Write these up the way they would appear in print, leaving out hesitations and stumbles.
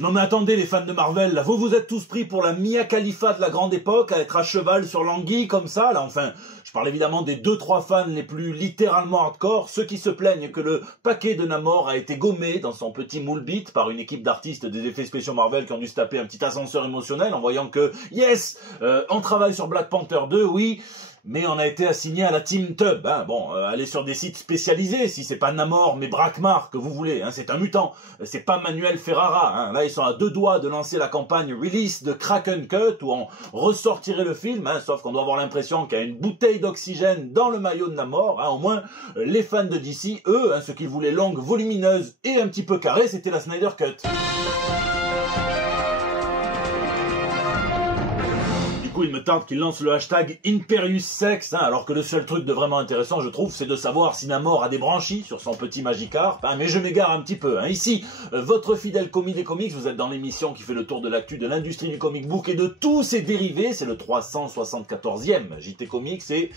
Non mais attendez les fans de Marvel, là, vous êtes tous pris pour la Mia Khalifa de la grande époque, à être à cheval sur l'anguille comme ça, là, enfin, je parle évidemment des 2-3 fans les plus littéralement hardcore, ceux qui se plaignent que le paquet de Namor a été gommé dans son petit moule bit par une équipe d'artistes des effets spéciaux Marvel qui ont dû se taper un petit ascenseur émotionnel en voyant que, yes, on travaille sur Black Panther 2, oui, mais on a été assigné à la Team Tub. Hein. Bon, allez sur des sites spécialisés, si c'est pas Namor, mais Brakmar que vous voulez, hein, c'est un mutant. C'est pas Manuel Ferrara. Hein. Là, ils sont à 2 doigts de lancer la campagne Release de Kraken Cut, où on ressortirait le film, hein, sauf qu'on doit avoir l'impression qu'il y a une bouteille d'oxygène dans le maillot de Namor. Hein. Au moins, les fans de DC, eux, hein, ceux qui voulaient longue, volumineuse et un petit peu carré, c'était la Snyder Cut. Il me tarde qu'il lance le hashtag ImperiusSex, hein, alors que le seul truc de vraiment intéressant, je trouve, c'est de savoir si Namor a des branchies sur son petit Magikarp, hein, mais je m'égare un petit peu. Hein. Ici, votre fidèle commis des comics, vous êtes dans l'émission qui fait le tour de l'actu de l'industrie du comic book et de tous ses dérivés, c'est le 374e JT Comics, et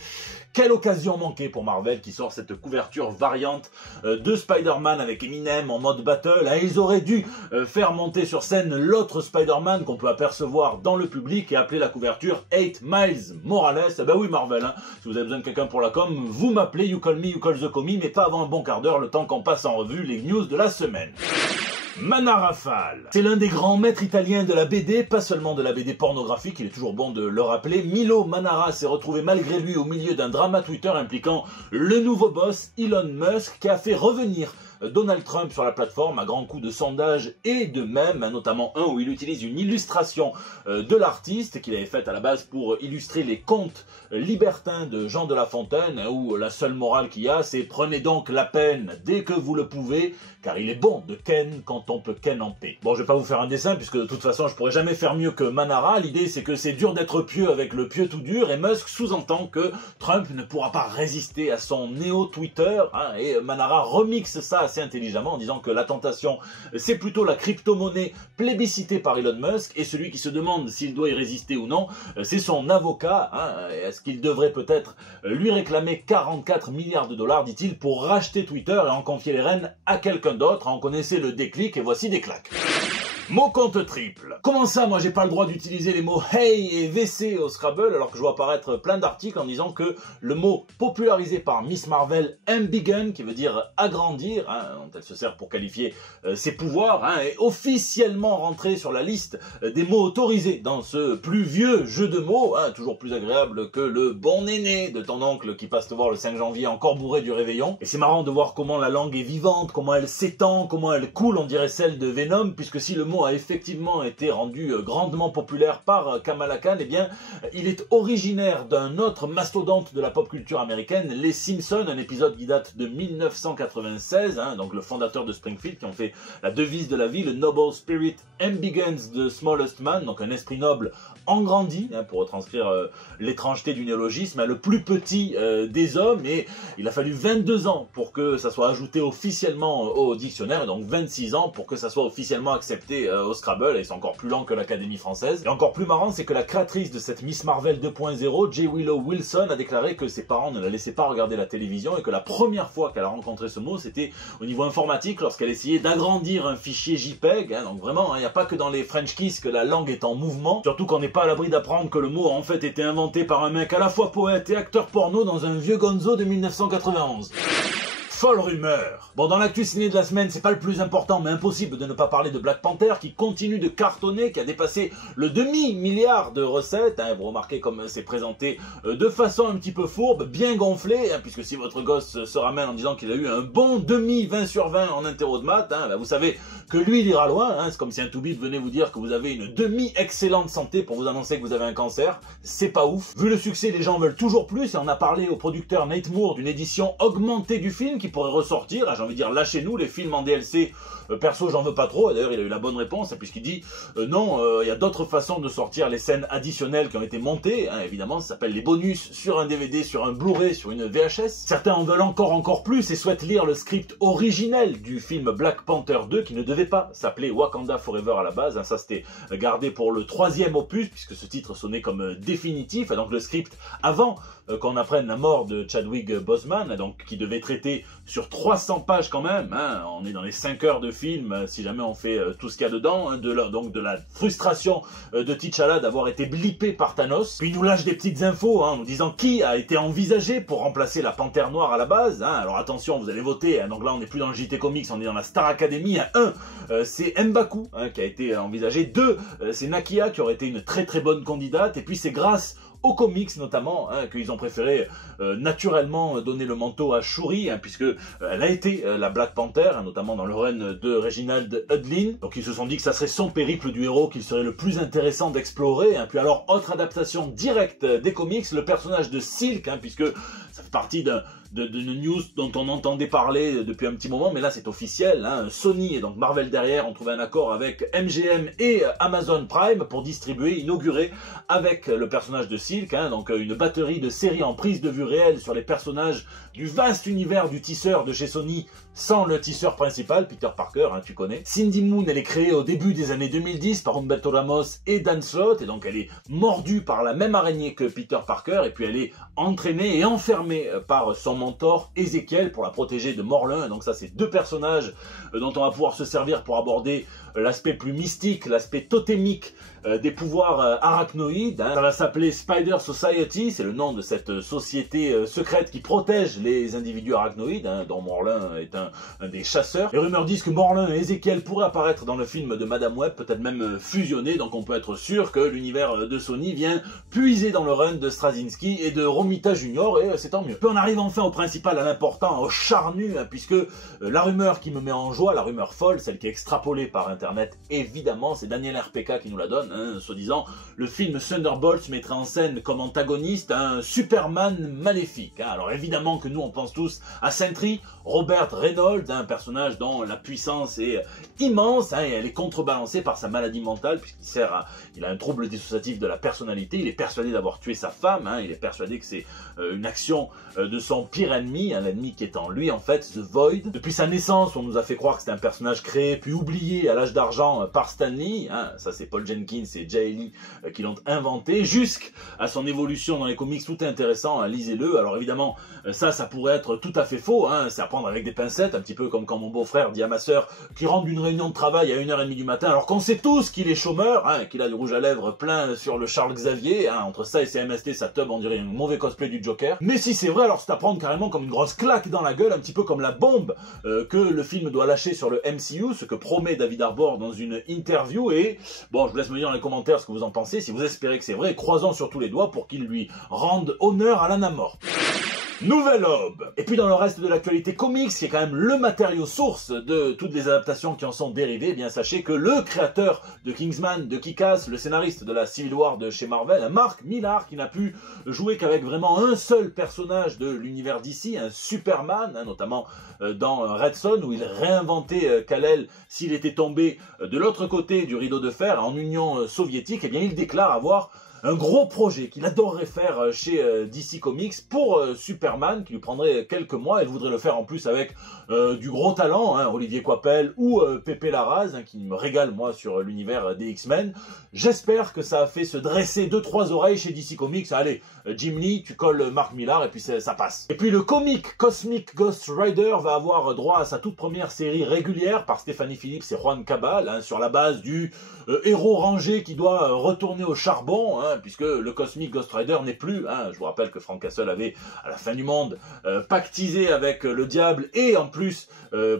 quelle occasion manquée pour Marvel qui sort cette couverture variante de Spider-Man avec Eminem en mode battle. Hein. Ils auraient dû faire monter sur scène l'autre Spider-Man qu'on peut apercevoir dans le public et appeler la couverture 8 Miles Morales. Eh ben oui Marvel, hein. Si vous avez besoin de quelqu'un pour la com, vous m'appelez, you call me, you call the commie, mais pas avant un bon quart d'heure, le temps qu'on passe en revue les news de la semaine. Manarafal, c'est l'un des grands maîtres italiens de la BD, pas seulement de la BD pornographique, il est toujours bon de le rappeler. Milo Manara s'est retrouvé malgré lui au milieu d'un drama Twitter impliquant le nouveau boss Elon Musk qui a fait revenir Donald Trump sur la plateforme à grands coups de sondage et de mèmes, notamment un où il utilise une illustration de l'artiste qu'il avait faite à la base pour illustrer les contes libertins de Jean de La Fontaine, où la seule morale qu'il y a, c'est prenez donc la peine dès que vous le pouvez, car il est bon de ken quand on peut ken en paix. Bon, je vais pas vous faire un dessin, puisque de toute façon, je pourrais jamais faire mieux que Manara. L'idée, c'est que c'est dur d'être pieux avec le pieux tout dur, et Musk sous-entend que Trump ne pourra pas résister à son néo-Twitter, hein, et Manara remixe ça assez intelligemment en disant que la tentation, c'est plutôt la crypto-monnaie plébiscitée par Elon Musk, et celui qui se demande s'il doit y résister ou non, c'est son avocat. Hein, est-ce qu'il devrait peut-être lui réclamer 44 milliards de dollars, dit-il, pour racheter Twitter et en confier les rênes à quelqu'un d'autre. On connaissait le déclic et voici des claques. Mot compte triple. Comment ça, moi j'ai pas le droit d'utiliser les mots hey et WC au Scrabble alors que je vois apparaître plein d'articles en disant que le mot popularisé par Miss Marvel, Embiggen, qui veut dire agrandir, hein, dont elle se sert pour qualifier ses pouvoirs, hein, est officiellement rentré sur la liste des mots autorisés dans ce plus vieux jeu de mots, hein, toujours plus agréable que le bon néné de ton oncle qui passe te voir le 5 janvier encore bourré du réveillon. Et c'est marrant de voir comment la langue est vivante, comment elle s'étend, comment elle coule, on dirait celle de Venom, puisque si le mot a effectivement été rendu grandement populaire par Kamala Khan, eh bien, il est originaire d'un autre mastodonte de la pop culture américaine, les Simpsons, un épisode qui date de 1996, hein, donc le fondateur de Springfield, qui ont fait la devise de la vie, le Noble Spirit Embiggens the Smallest Man, donc un esprit noble engrandi, hein, pour retranscrire l'étrangeté du néologisme, hein, le plus petit des hommes, et il a fallu 22 ans pour que ça soit ajouté officiellement au dictionnaire, et donc 26 ans pour que ça soit officiellement accepté au Scrabble, et c'est encore plus lent que l'Académie française. Et encore plus marrant, c'est que la créatrice de cette Miss Marvel 2.0, J. Willow Wilson, a déclaré que ses parents ne la laissaient pas regarder la télévision, et que la première fois qu'elle a rencontré ce mot, c'était au niveau informatique, lorsqu'elle essayait d'agrandir un fichier JPEG, hein, donc vraiment, il n'y a pas que dans les French Kiss que la langue est en mouvement, surtout qu'on n'est pas à l'abri d'apprendre que le mot a en fait été inventé par un mec à la fois poète et acteur porno dans un vieux gonzo de 1991. Folle rumeur. Bon, dans l'actu ciné de la semaine, c'est pas le plus important, mais impossible de ne pas parler de Black Panther, qui continue de cartonner, qui a dépassé le demi-milliard de recettes, hein, vous remarquez comme c'est présenté de façon un petit peu fourbe, bien gonflé, hein, puisque si votre gosse se ramène en disant qu'il a eu un bon demi 20 sur 20 en interro de maths, hein, bah vous savez que lui il ira loin, hein, c'est comme si un toubib venait vous dire que vous avez une demi-excellente santé pour vous annoncer que vous avez un cancer, c'est pas ouf. Vu le succès, les gens veulent toujours plus, et on a parlé au producteur Nate Moore d'une édition augmentée du film qui pourrait ressortir, hein, j'ai envie de dire lâchez-nous les films en DLC, perso j'en veux pas trop, et d'ailleurs il a eu la bonne réponse, hein, puisqu'il dit non, il y a d'autres façons de sortir les scènes additionnelles qui ont été montées, hein, évidemment ça s'appelle les bonus sur un DVD, sur un Blu-ray, sur une VHS. Certains en veulent encore plus et souhaitent lire le script originel du film Black Panther 2 qui ne devait pas s'appeler Wakanda Forever à la base, hein, ça c'était gardé pour le 3e opus puisque ce titre sonnait comme définitif, et donc le script avant qu'on apprenne la mort de Chadwick Boseman, donc qui devait traiter sur 300 pages quand même, hein. On est dans les 5 heures de film, si jamais on fait tout ce qu'il y a dedans, hein, donc de la frustration de T'Challa d'avoir été blippé par Thanos. Puis il nous lâche des petites infos, hein, en nous disant qui a été envisagé pour remplacer la Panthère Noire à la base, hein. Alors attention, vous allez voter, hein. Donc là on n'est plus dans le JT Comics, on est dans la Star Academy, hein. 1, c'est M'Baku, hein, qui a été envisagé. 2, c'est Nakia, qui aurait été une très très bonne candidate, et puis c'est grâce aux comics notamment, hein, qu'ils ont préféré naturellement donner le manteau à Shuri, hein, puisque elle a été la Black Panther, hein, notamment dans le run de Reginald Hudlin. Donc ils se sont dit que ça serait son périple du héros qu'il serait le plus intéressant d'explorer, hein. Puis alors, autre adaptation directe des comics, le personnage de Silk, hein, puisque ça fait partie de news dont on entendait parler depuis un petit moment, mais là c'est officiel, hein. Sony et donc Marvel derrière ont trouvé un accord avec MGM et Amazon Prime pour distribuer, inaugurer avec le personnage de Silk, hein, donc une batterie de séries en prise de vue réelle sur les personnages du vaste univers du tisseur de chez Sony, sans le tisseur principal, Peter Parker, hein, tu connais. Cindy Moon, elle est créée au début des années 2010 par Humberto Ramos et Dan Slott, et donc elle est mordue par la même araignée que Peter Parker, et puis elle est entraînée et enfermée par son mentor Ezekiel pour la protéger de Morlun. Donc ça, c'est 2 personnages dont on va pouvoir se servir pour aborder l'aspect plus mystique, l'aspect totémique des pouvoirs arachnoïdes, hein. Ça va s'appeler Spider Society, c'est le nom de cette société secrète qui protège les individus arachnoïdes, hein, dont Morlun est un des chasseurs. Les rumeurs disent que Morlun et Ezekiel pourraient apparaître dans le film de Madame Web, peut-être même fusionnés, donc on peut être sûr que l'univers de Sony vient puiser dans le run de Straczynski et de Romita Junior, et c'est tant mieux. Puis on arrive enfin au principal, à l'important, au charnu, hein, puisque la rumeur qui me met en joie, la rumeur folle, celle qui est extrapolée par internet, évidemment, c'est Daniel RPK qui nous la donne, hein, soi-disant, le film Thunderbolts mettrait en scène comme antagoniste un Superman maléfique, hein. Alors évidemment que nous on pense tous à Sentry, Robert Reynolds, un personnage dont la puissance est immense, hein, et elle est contrebalancée par sa maladie mentale, puisqu'il il a un trouble dissociatif de la personnalité, il est persuadé d'avoir tué sa femme, hein, il est persuadé que c'est une action de son pire ennemi, un ennemi qui est en lui en fait, The Void. Depuis sa naissance, on nous a fait croire que c'était un personnage créé puis oublié à l'âge d'argent par Stan Lee, hein, ça c'est Paul Jenkins et Jay Lee qui l'ont inventé, jusqu'à son évolution dans les comics, tout est intéressant, hein, lisez-le. Alors évidemment, ça pourrait être tout à fait faux, hein, c'est à prendre avec des pincettes, un petit peu comme quand mon beau-frère dit à ma sœur qui rentre d'une réunion de travail à 1h30 du matin, alors qu'on sait tous qu'il est chômeur, hein, qu'il a du rouge à lèvres plein sur le Charles Xavier, hein, entre ça et ses MST, sa tub, on dirait un mauvais cosplay du Joker. Mais si c'est vrai, alors c'est à prendre carrément comme une grosse claque dans la gueule, un petit peu comme la bombe que le film doit lâcher sur le MCU, ce que promet David Harbour dans une interview, et bon, je vous laisse me dire dans les commentaires ce que vous en pensez, si vous espérez que c'est vrai, croisons sur tous les doigts pour qu'il lui rende honneur à la Namor. Nouvelle aube. Et puis dans le reste de l'actualité comics, qui est quand même le matériau source de toutes les adaptations qui en sont dérivées, eh bien sachez que le créateur de Kingsman, de Kick-Ass, le scénariste de la Civil War de chez Marvel, Mark Millar, qui n'a pu jouer qu'avec vraiment un seul personnage de l'univers d'ici, un Superman, hein, notamment dans Red Son, où il réinventait Kal-El s'il était tombé de l'autre côté du rideau de fer, en Union soviétique, eh bien il déclare avoir un gros projet qu'il adorerait faire chez DC Comics pour Superman, qui lui prendrait quelques mois. Il voudrait le faire en plus avec du gros talent, hein, Olivier Coipel ou Pepe Larraz, hein, qui me régale moi sur l'univers des X-Men. J'espère que ça a fait se dresser 2-3 oreilles chez DC Comics. Allez, Jim Lee, tu colles Mark Millar et puis ça passe. Et puis le comic Cosmic Ghost Rider va avoir droit à sa toute première série régulière par Stephanie Phillips et Juan Cabal, hein, sur la base du héros rangé qui doit retourner au charbon, hein, puisque le Cosmic Ghost Rider n'est plus, hein, je vous rappelle que Frank Castle avait, à la fin du monde, pactisé avec le diable et en plus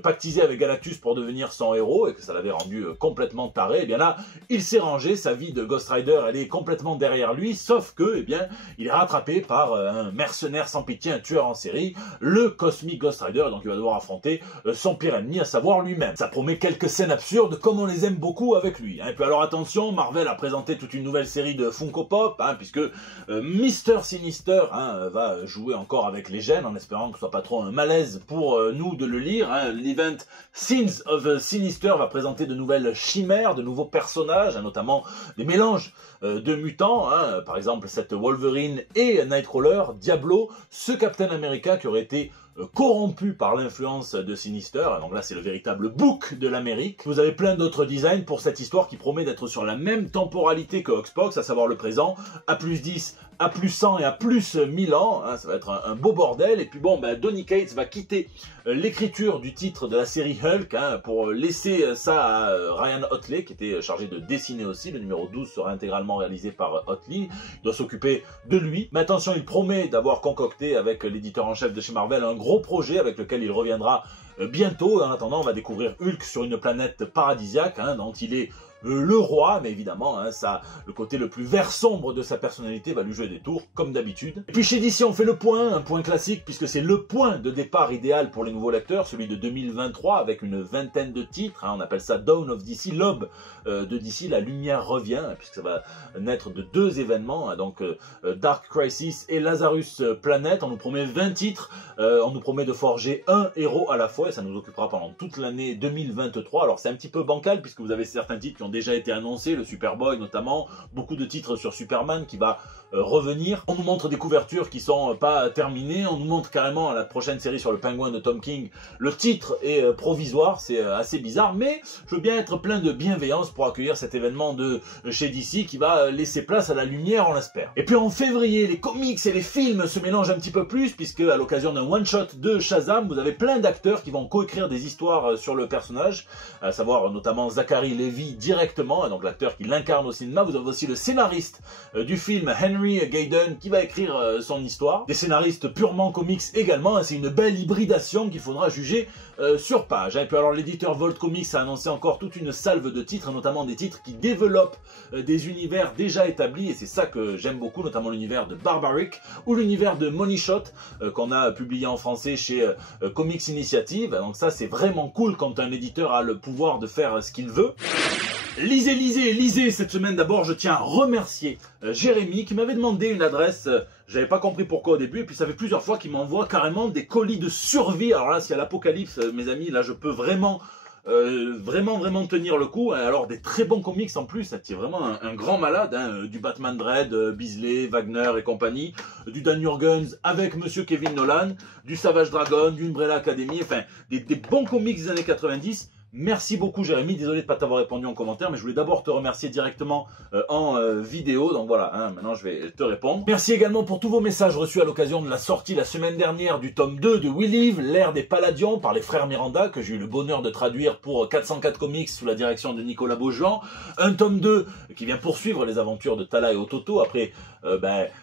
pactisé avec Galactus pour devenir son héros, et que ça l'avait rendu complètement taré. Et bien là, il s'est rangé, sa vie de Ghost Rider, elle est complètement derrière lui, sauf que, eh bien, il est rattrapé par un mercenaire sans pitié, un tueur en série, le Cosmic Ghost Rider, donc il va devoir affronter son pire ennemi, à savoir lui-même. Ça promet quelques scènes absurdes, comme on les aime beaucoup avec lui, hein. Et puis alors attention, Marvel a présenté toute une nouvelle série de Funko Pop, hein, puisque Mr. Sinister, hein, va jouer encore avec les gènes, en espérant que ce soit pas trop un malaise pour nous de le lire, hein. L'event Sins of Sinister va présenter de nouvelles chimères, de nouveaux personnages, hein, notamment des mélanges de mutants, hein, par exemple cette Wolverine et Nightcrawler, Diablo, ce Captain America qui aurait été corrompu par l'influence de Sinister, donc là c'est le véritable book de l'Amérique. Vous avez plein d'autres designs pour cette histoire qui promet d'être sur la même temporalité que Hoxpox, à savoir le présent, A+10 à plus 100 et à plus 1000 ans, hein, ça va être un beau bordel. Et puis bon, ben, Donny Cates va quitter l'écriture du titre de la série Hulk, hein, pour laisser ça à Ryan Ottley, qui était chargé de dessiner aussi. Le numéro 12 sera intégralement réalisé par Ottley, il doit s'occuper de lui. Mais attention, il promet d'avoir concocté avec l'éditeur en chef de chez Marvel un gros projet avec lequel il reviendra bientôt. En attendant, on va découvrir Hulk sur une planète paradisiaque, hein, dont il est le roi, mais évidemment, hein, ça, le côté le plus vert sombre de sa personnalité va lui jouer des tours, comme d'habitude. Et puis chez DC, on fait le point, un point classique, puisque c'est le point de départ idéal pour les nouveaux lecteurs, celui de 2023, avec une vingtaine de titres, hein, on appelle ça Dawn of DC, l'aube de DC, la lumière revient, hein, puisque ça va naître de 2 événements, hein, donc Dark Crisis et Lazarus Planet. On nous promet 20 titres, on nous promet de forger un héros à la fois, et ça nous occupera pendant toute l'année 2023. Alors c'est un petit peu bancal, puisque vous avez certains titres qui ont déjà été annoncés, le Superboy notamment, beaucoup de titres sur Superman qui va revenir. On nous montre des couvertures qui sont pas terminées, on nous montre carrément la prochaine série sur le Penguin de Tom King. Le titre est provisoire, c'est assez bizarre, mais je veux bien être plein de bienveillance pour accueillir cet événement de chez DC qui va laisser place à la lumière, on l'espère. Et puis en février, les comics et les films se mélangent un petit peu plus, puisque à l'occasion d'un one-shot de Shazam, vous avez plein d'acteurs qui vont coécrire des histoires sur le personnage, à savoir notamment Zachary Levi directement, donc l'acteur qui l'incarne au cinéma. Vous avez aussi le scénariste du film, Henry Gayden, qui va écrire son histoire. Des scénaristes purement comics également, hein, c'est une belle hybridation qu'il faudra juger sur page. Et puis alors l'éditeur Volt Comics a annoncé encore toute une salve de titres, notamment des titres qui développent des univers déjà établis, et c'est ça que j'aime beaucoup, notamment l'univers de Barbaric ou l'univers de Money Shot qu'on a publié en français chez Comics Initiative. Donc ça c'est vraiment cool quand un éditeur a le pouvoir de faire ce qu'il veut. Lisez, lisez, lisez cette semaine. D'abord, je tiens à remercier Jérémy qui m'avait demandé une adresse. J'avais pas compris pourquoi au début, et puis ça fait plusieurs fois qu'il m'envoie carrément des colis de survie. Alors là, s'il y a l'apocalypse, mes amis, là, je peux vraiment tenir le coup. Alors des très bons comics en plus, c'est vraiment un grand malade, hein, du Batman Dread, Bisley, Wagner et compagnie, du Dan Jurgens avec Monsieur Kevin Nolan, du Savage Dragon, du Umbrella Academy, enfin des bons comics des années 90. Merci beaucoup Jérémy, désolé de ne pas t'avoir répondu en commentaire, mais je voulais d'abord te remercier directement en vidéo, donc voilà, hein, maintenant je vais te répondre. Merci également pour tous vos messages reçus à l'occasion de la sortie la semaine dernière du tome 2 de We Live, l'ère des Palladions, par les frères Miranda, que j'ai eu le bonheur de traduire pour 404 Comics sous la direction de Nicolas Beaujean. Un tome 2 qui vient poursuivre les aventures de Tala et Ototo après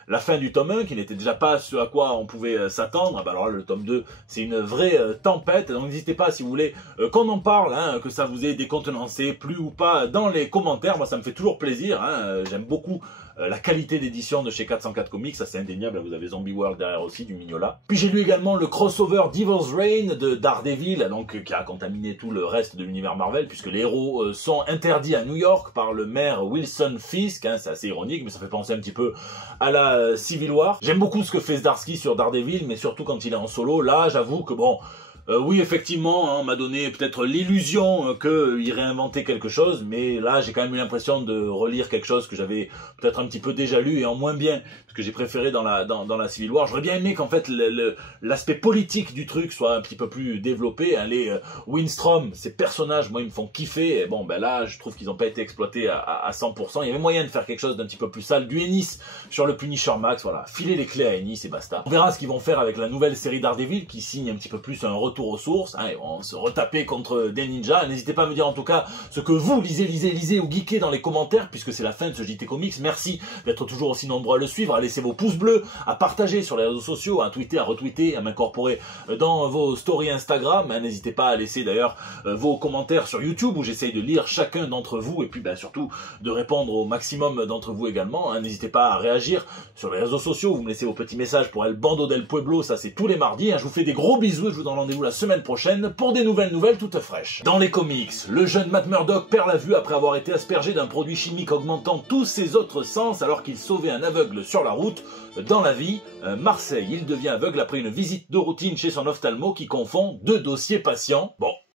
la fin du tome 1, qui n'était déjà pas ce à quoi on pouvait s'attendre. Alors là, le tome 2, c'est une vraie tempête, donc n'hésitez pas si vous voulez qu'on en parle, hein, que ça vous ait décontenancé, plu ou pas, dans les commentaires. Moi, ça me fait toujours plaisir, hein. J'aime beaucoup la qualité d'édition de chez 404 Comics, ça c'est indéniable. Vous avez Zombie World derrière aussi, du Mignola. Puis j'ai lu également le crossover Devil's Reign de Daredevil, donc qui a contaminé tout le reste de l'univers Marvel, puisque les héros sont interdits à New York par le maire Wilson Fisk, hein, c'est assez ironique, mais ça fait penser un petit peu à la Civil War. J'aime beaucoup ce que fait Zdarsky sur Daredevil, mais surtout quand il est en solo. Là, j'avoue que bon... oui, effectivement, hein, on m'a donné peut-être l'illusion qu'il réinventait quelque chose, mais là, j'ai quand même eu l'impression de relire quelque chose que j'avais peut-être un petit peu déjà lu et en moins bien, ce que j'ai préféré dans la Civil War. J'aurais bien aimé qu'en fait l'aspect politique du truc soit un petit peu plus développé. Hein. Les Winstrom, ces personnages, moi, ils me font kiffer. Et bon, ben là, je trouve qu'ils n'ont pas été exploités à 100%. Il y avait moyen de faire quelque chose d'un petit peu plus sale. Du Ennis sur le Punisher Max, voilà. Filer les clés à Ennis et basta. On verra ce qu'ils vont faire avec la nouvelle série Daredevil, qui signe un petit peu plus un retour aux sources, hein, et on va se retaper contre des ninjas. N'hésitez pas à me dire en tout cas ce que vous lisez ou geekez dans les commentaires, puisque c'est la fin de ce JT Comics. Merci d'être toujours aussi nombreux à le suivre, à laisser vos pouces bleus, à partager sur les réseaux sociaux, à tweeter, à retweeter, à m'incorporer dans vos stories Instagram. Hein, n'hésitez pas à laisser d'ailleurs vos commentaires sur YouTube, où j'essaye de lire chacun d'entre vous, et puis surtout de répondre au maximum d'entre vous également. Hein, n'hésitez pas à réagir sur les réseaux sociaux, vous me laissez vos petits messages pour El Bando del Pueblo, ça c'est tous les mardis. Hein, je vous fais des gros bisous et je vous donne rendez-vous la semaine prochaine pour des nouvelles toutes fraîches. Dans les comics, le jeune Matt Murdock perd la vue après avoir été aspergé d'un produit chimique augmentant tous ses autres sens alors qu'il sauvait un aveugle sur la route. Dans la vie, Marseille, il devient aveugle après une visite de routine chez son ophtalmo qui confond 2 dossiers patients. Bon,